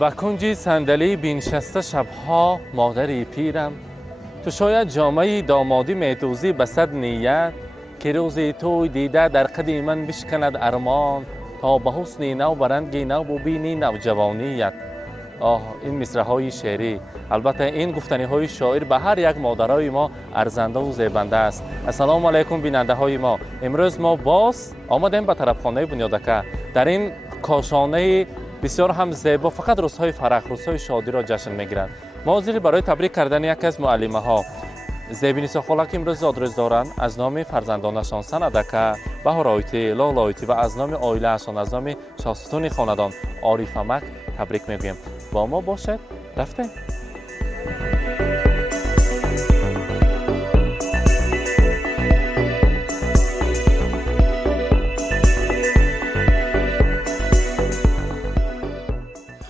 و کنجی صندلی بینشسته شبها مادری پیرم، تو شاید جامعه دامادی میتوزی به صد نیت، که روزی توی دیده در قدی من بشکند ارمان، تا به حسن نو برنگی نو ببینی نوجوانیت. این مصرع های شعری، البته این گفتنی های شاعر به هر یک مادرای ما ارزنده و زیبنده است. السلام علیکم بیننده های ما. امروز ما باز آمدیم به طرف خانه بنیادکه. در این کاشانه بسیار هم زیبا، فقط روزهای فرح، روزهای شادی را جشن میگیرند. ما زیر برای تبریک کردن یک از معلمه ها زیبینیسا خاله که امروز زادروز دارند، از نام فرزندانشان سندکه، بهار آیتی، لالا آیتی و از نام عائله‌شان، از نام شاستون خاندان عارفمک تبریک میگویم. با ما باشد، رفتیم.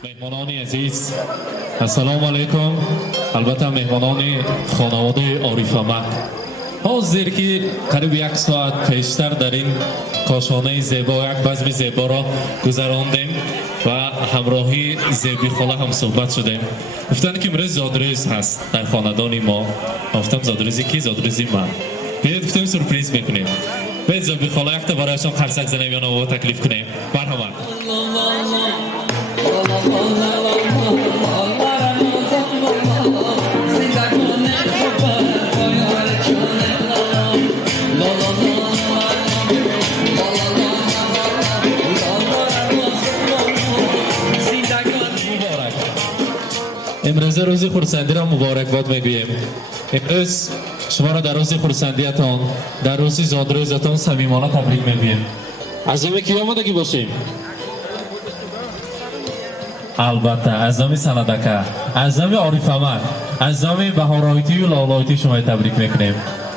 مهمانان عزیز، السلام علیکم. البته مهمانان خانواده عارفمک، حاضر که قریب یک ساعت پیشتر در این کاشانه زیبا یک بزم زیبا را گذراندیم و همراهی زیبی خاله هم صحبت شدیم. گفتن که امروز زادروز هست در خاندان ما. گفتم زادروزی کی؟ زادروزی من. بیاید گفتم سورپرایز میکنیم. بیاید زیبی خاله یک تا برایشان قرصک زنیم یا نوا تکلیف کنیم. مرحبا. امروز روز خورسندی را مبارکباد میگوییم. امروز شما را در روز خورسندیتان، در روز زادروزتان صمیمانه تبریک میگوییم. از نام کی آمدگی باشیم؟ البته از نام سندکه، از نام عارفمک، از نام بهار آیتی و لالا آیتی شما تبریک میکنیم.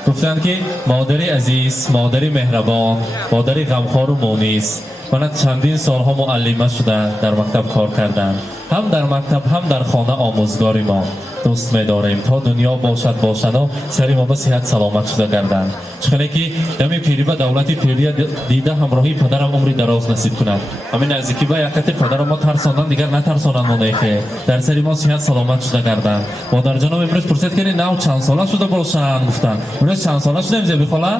گفتند که مادری عزیز، مادری مهربان، مادری غمخوار و مونس، من چندین سالها معلمه شده در مکتب کار کردن. هم در مکتب هم در خانه آموزگاری ما دوست می‌داریم تا دنیا باشد و سری ما به صحت سلامت شده گردن. چون که دمی پیری و دولتی پیری دیده همراهی پدرم عمری دراز نصیب کند. همین نزدیکی به یکت پدرم ما ترساندن، دیگر نترسانند ما نیخه در سری ما صحت سلامت شده گردن. مادر جانم امروز پرسید که نو چند ساله شده باشن؟ گفتن امروز چند ساله شدیم زیبی خاله؟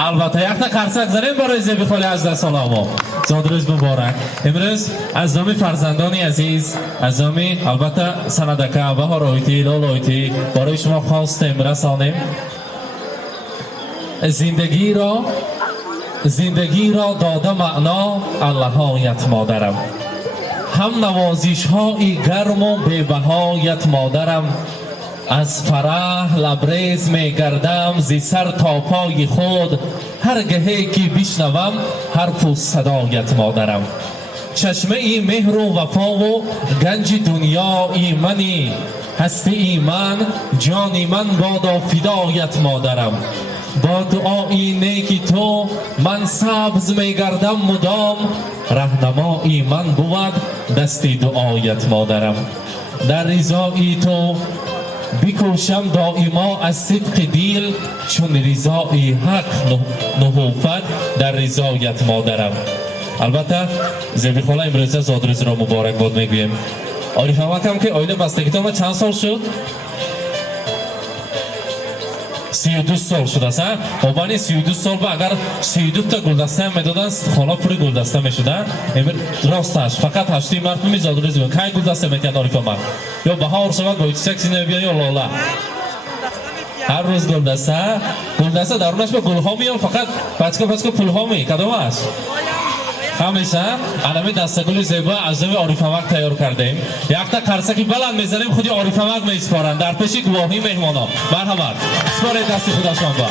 البته یک تا قرصک زنیم برای زیبی خاله 18 ساله ما. زادروز مبارک. امروز از نام فرزندان عزیز، از نام البته سندکه، بهار آیتی، لالا آیتی برای شما خواستیم رسانیم. زندگی را داده معنا اللهایت مادرم، هم نوازش های گرم و بی‌بهایت مادرم. از فرح لبریز می گردم ز سر تا پای خود، هر گهی که بشنوم حرف و صدایت مادرم. چشمه مهر و وفا و گنج دنیای منی، هستی من جانی من بادا فدایت مادرم. با دعای نیکی تو من سبز می گردم مدام، رهنمای من بود دست دعایت مادرم. در رضای تو بکوشم دائما از صدق دل، چون رضای حق نهوفت در رضایت مادرم. البته زیبی خاله امروز زادروز را مبارکباد میگویم. عارفمک هم که آیل بستگیتان ما چند سال شد؟ 32 سال شده است. بابانی 32 سال با اگر 32 تا گلدسته هم میدادن خاله پوری گلدسته میشدن. امروز راستش فقط 8 مرد می زادروز میگن کی گلدسته میکنن عارفمک؟ یا بهار شود با چیزی چیزی نمیاد یا لالا. هر روز گلدسته درونش به گلها میاد، فقط پچکا پولها می کدامش همیشه علامه دستگل زیبا از نام عارفمک تیار کردیم. یک تا قرصکی بلند میزنیم خودی عارفمک میسپارند در پیش گواهی مهمانا. مرحبا سپاره دست خودشان با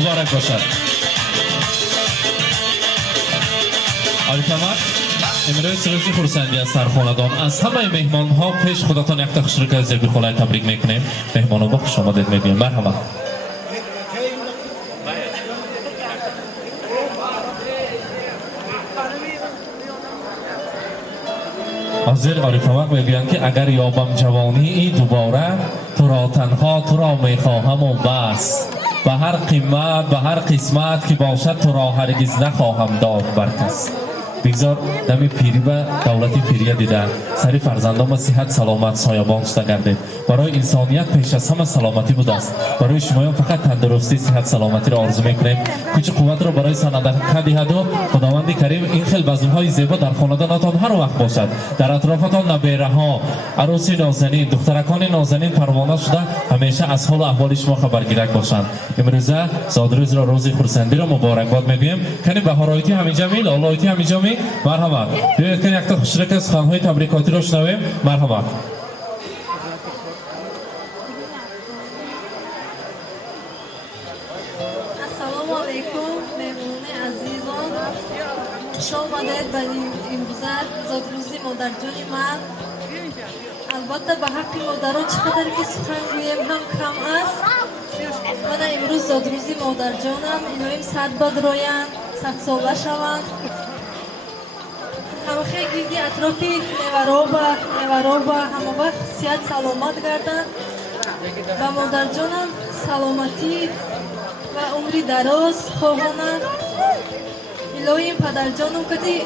مبارک باشد. عارفمک امروز روز خورسندی است در خاندان. از همه مهمان ها پیش خودتان یک تا خوشرو زیبی خاله تبریک میکنیم. مهمان ها با خوش آمدید میگویم. مرحبا. حاضر عارفمک میگویند که اگر یابم جوانی دوباره، تو را تنها تو را میخواهم و بس. به هر قیمت به هر قسمت که باشد تو را هرگز نخواهم داد بر کس. بگذار دمی پیری و دولت پیریه دیده سری فرزندان صحت سلامت سایبان شده گردید. برای انسانیت پیش از همه سلامتی بوده است. برای شما فقط تندرستی صحت سلامتی را آرزو میکنیم. کوچ قوت را برای سندک دهد و خداوند کریم این خیل بزم‌های زیبا در خانه‌دانتان هر وقت باشد. در اطرافتان نبیره‌ها، عروسی نازنین، دخترکان نازنین پروانه شده همیشه از حال و احوال شما خبرگیرک باشند. امروزه زادروز را روز خرسندی را مبارکباد میگویم. کنی بهارایتی همینجا می، لالایتی همینجا می. مرحبا. بیایید کنی یک تا خوشرک از خانهای تبریکاتی را شنویم. مرحبا. السلام علیکم مهمون عزیزان، خوش آمدید به امروزه زادروزی مادرجان من. البته به حق مادران چقدر که سخن گویم هم کم است. من امروز زادروزی مادرجانم، اینایم 100 بدرویند، 100 ساله شوند. همه گیردی اطرافی نورابا همه وقت صحت سلامت گردند. و مادرجانم سلامتی و عمری دراز خواهانم. الهی پدرجانم کدی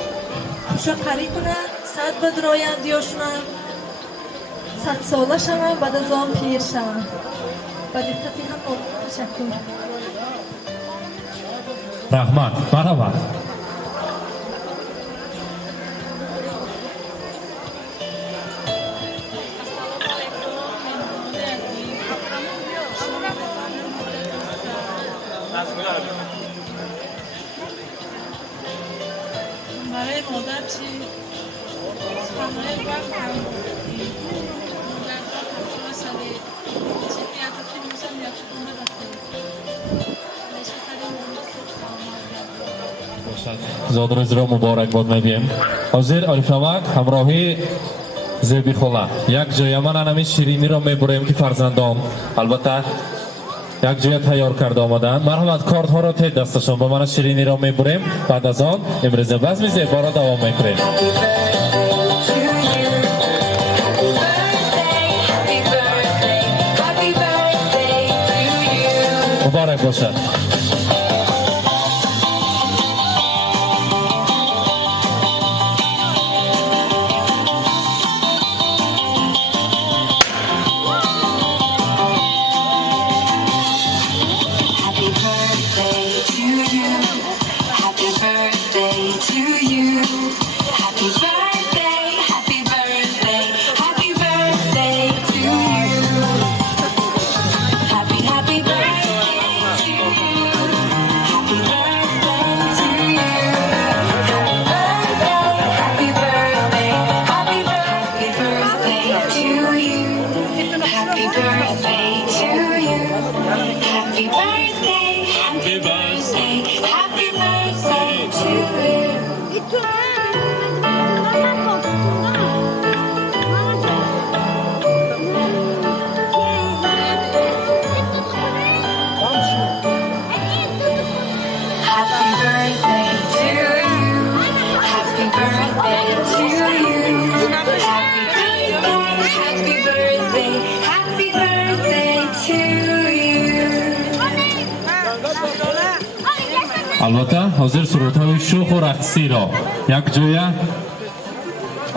خوشا قری کنند، 100 بدرویند یاشونم، 100 ساله شوند، بعد از آن پیر شوند. با دقتی هم تشکر. رحمت. مرحبا. برای مادر چی؟ سخنهای وقت هم مادر دار همشون شده چی نیت که میشم یک شکونه بسته نشه سری مونده سلامت گرد زادروز را مبارکباد میگویم. حاضر عارفنمک همراهی زیبی خولا یک جای من انمی شیرینی را میبریم که فرزندان البته یک جای تیار کرده آمدن. مرحمت کارت ها را تید دستشان با من شیرینی را میبریم. بعد از آن امروز بزم زیبا را دوام میکنیم. مبارک باشد. البته حاضر سرودهای شوخ و رقصی را یک جای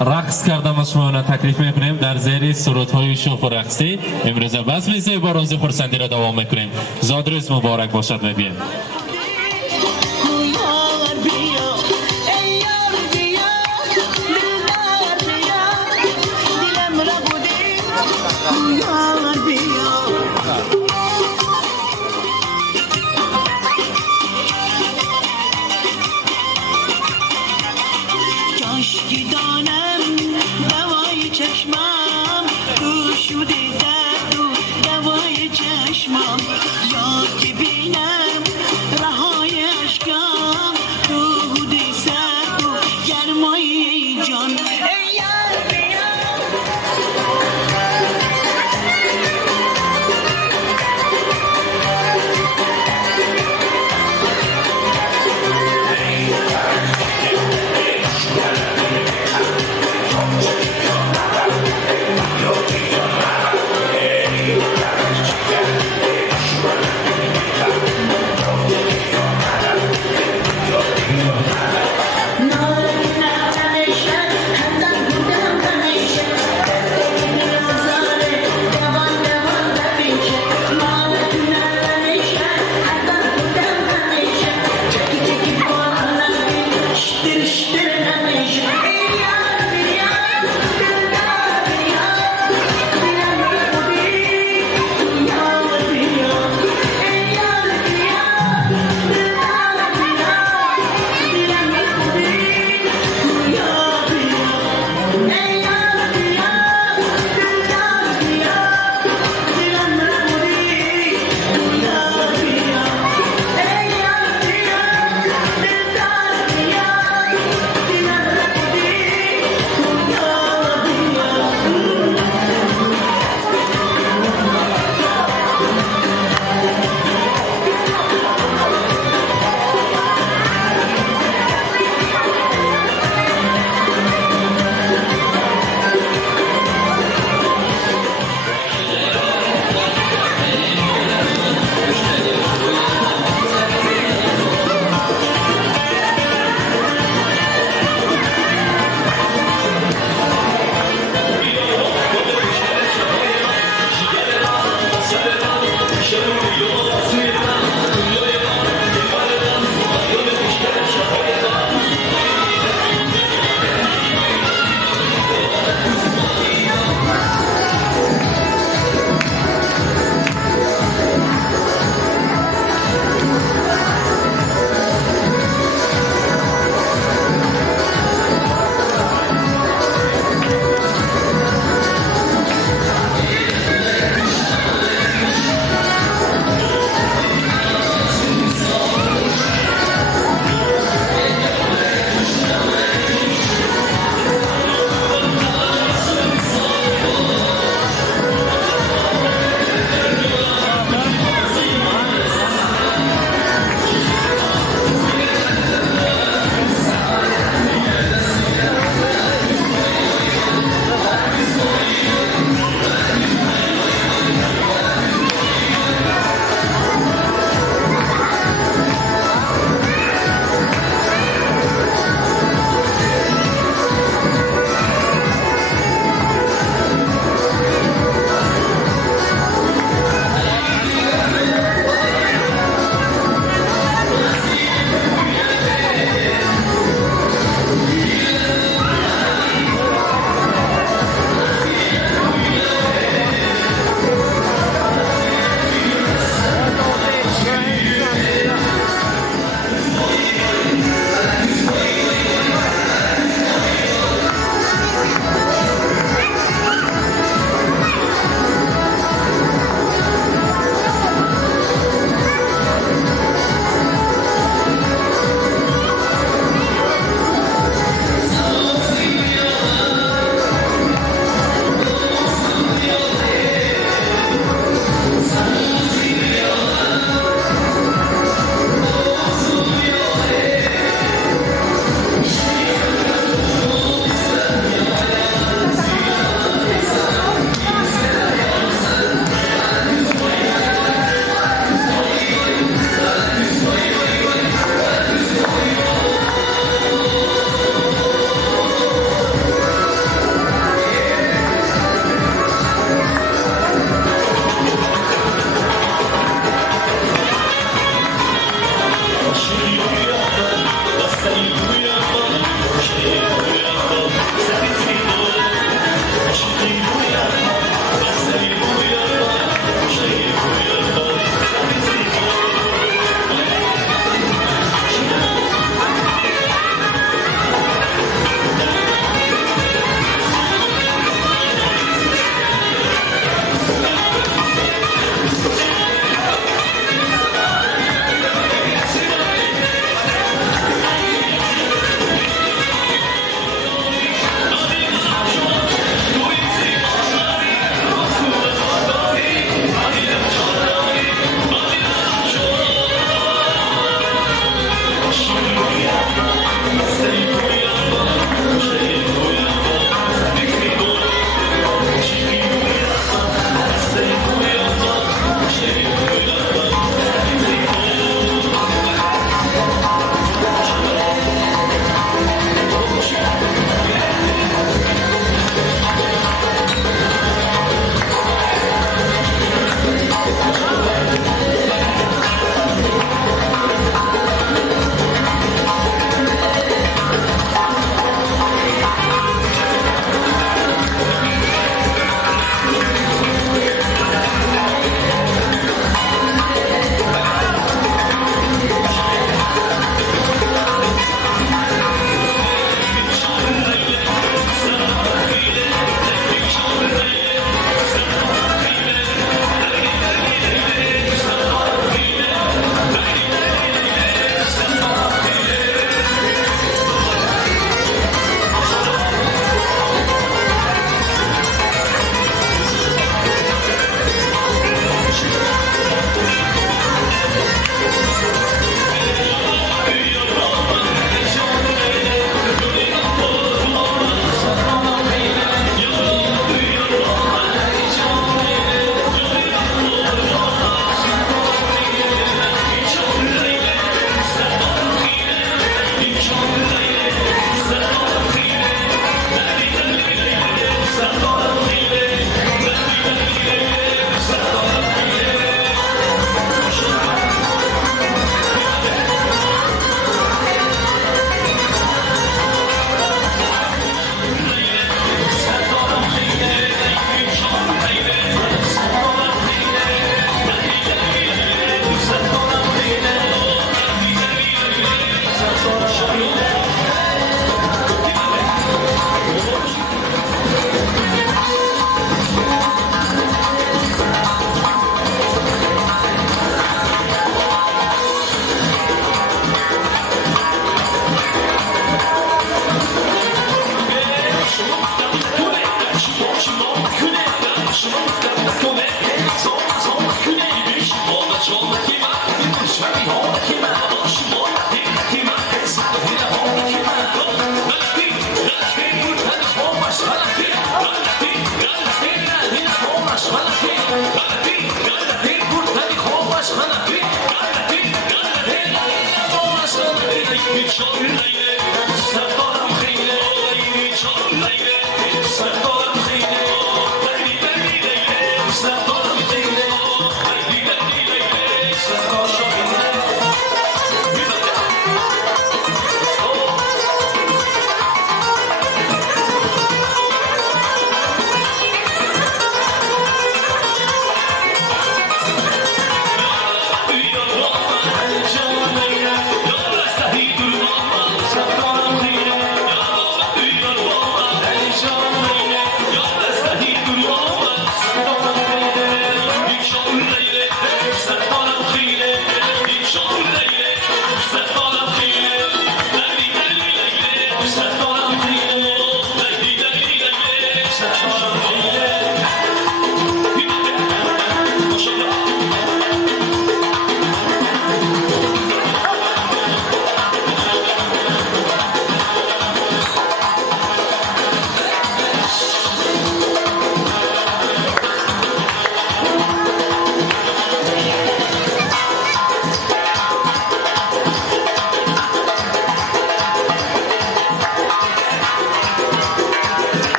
رقص کرده ما شما را تکلیف میکنیم در زیر سرودهای شوخ و رقصی. امروز بس میزه با روز خرسندی را دوام میکنیم. زادروز مبارک باشد میگیم.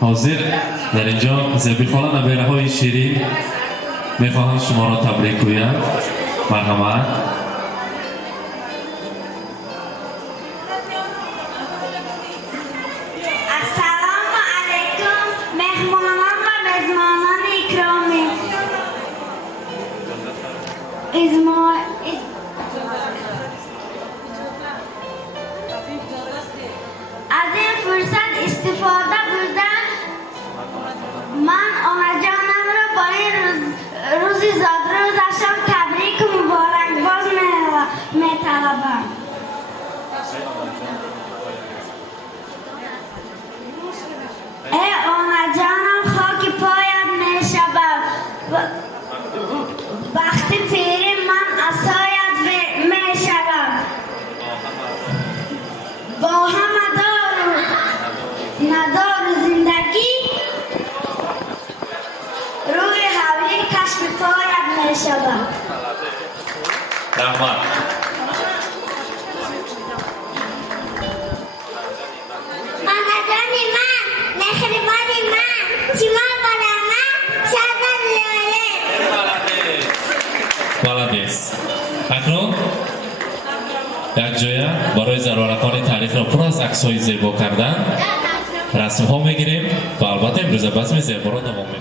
حاضر در اینجا زبیخان نبیره های شیرین میخواهم شما را تبریک گویم. مرحمت. السلام علیکم مهمانان و میزبانان اکرامی. از این فرصت استفاده بردم من آنا جانم را با این روز زادروزشان تبریک و مبارکباد می‌طلبم. ای آنا جانم خاک پایت می‌شود وقتی پیری من عصایت می‌شوم. با هم ندار زندگی روی حولی کشف پایت می‌شود. رحمت. یک جایه برای زرورکان تاریخ را پر از عکس‌های زیبا کردن رسم‌ها می‌گیریم و البته امروز بزم زیبا را دوام می‌دیم.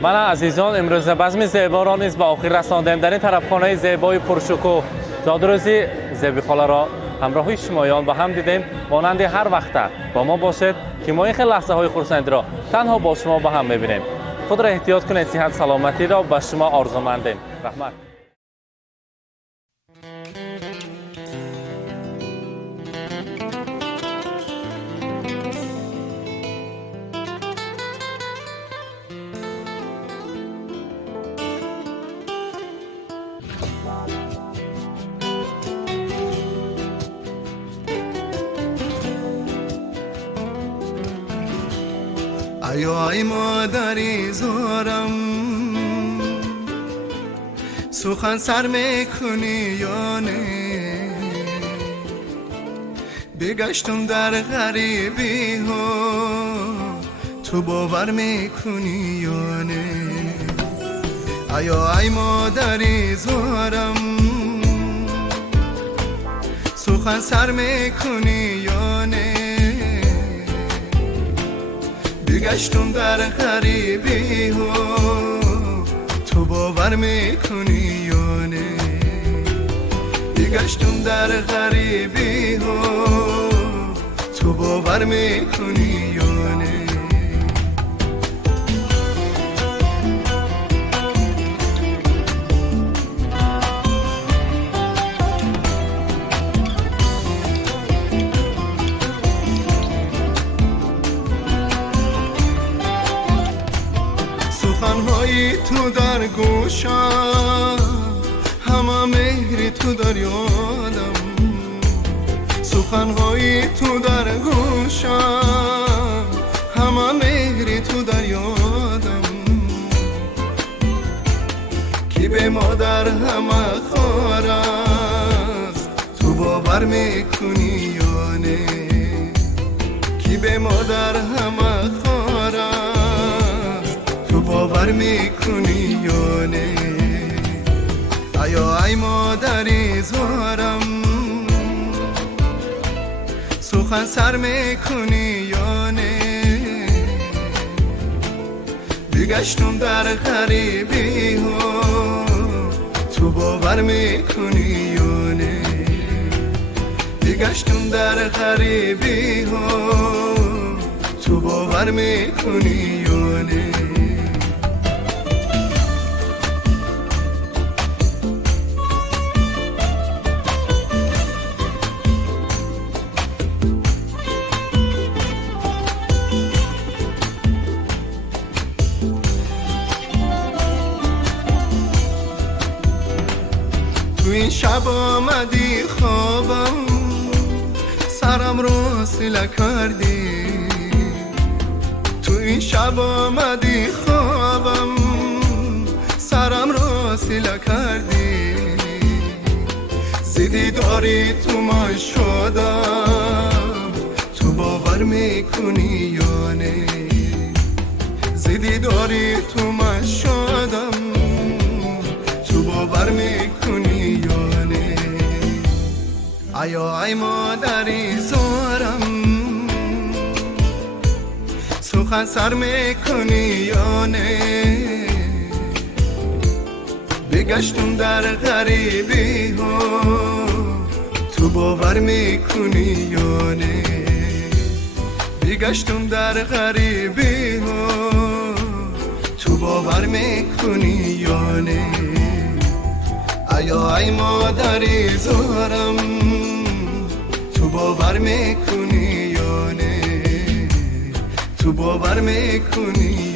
من عزیزان امروز بزم زیبا را نیز به آخر رساندیم. در این طرفخانه زیبای پرشکوه زادروزی زیبی خاله را همراه شمایان با هم دیدیم. مانند هر وقت با ما باشید که ما این خیلی لحظه های خرسند را تنها با شما با هم می‌بینیم. خود را احتیاط کنید، صحت سلامتی را به شما آرزومندیم. رحمت. ای مادری زارم سخن سر میکنی یا نه؟ بگشتم در غریبی ها تو باور میکنی یا نه؟ ای مادری زارم سخن سر میکنی یا نه؟ بگشتم در غریبی ها تو باور میکنی یا نه؟ بگشتم در غریبی ها تو باور میکنی یا نه؟ سخنهای تو در گوشم همه مهری تو در یادم. سخنهای تو در گوشم همه مهری تو در یادم. کی به مادر همه خوار است تو باور میکنی یا نه؟ کی به مادر همه خوار است تو باور میکنی یا نه؟ ای مادری زارم سخن سر میکنی یا نه؟ بگشتم در غریبی ها تو باور میکنی یا نه؟ بگشتم در غریبی ها تو باور میکنی یا نه؟ تو این شب آمدی خوابم سرم رو سله کردی. تو این شب آمدی خوابم سرم رو سله کردی. زیدی داری تو ما شدم تو باور میکنی یا نه؟ زیدی داری تو ما شدم تو باور میکنی یا نه؟ ای مادری زارم سخن سر میکنی یا نه؟ بگشتم در غریبی ها تو باور میکنی یا نه؟ بگشتم در غریبی ها تو باور میکنی یا نه؟ ای مادری زارم تو باور میکنی یا نه؟ تو باور میکنی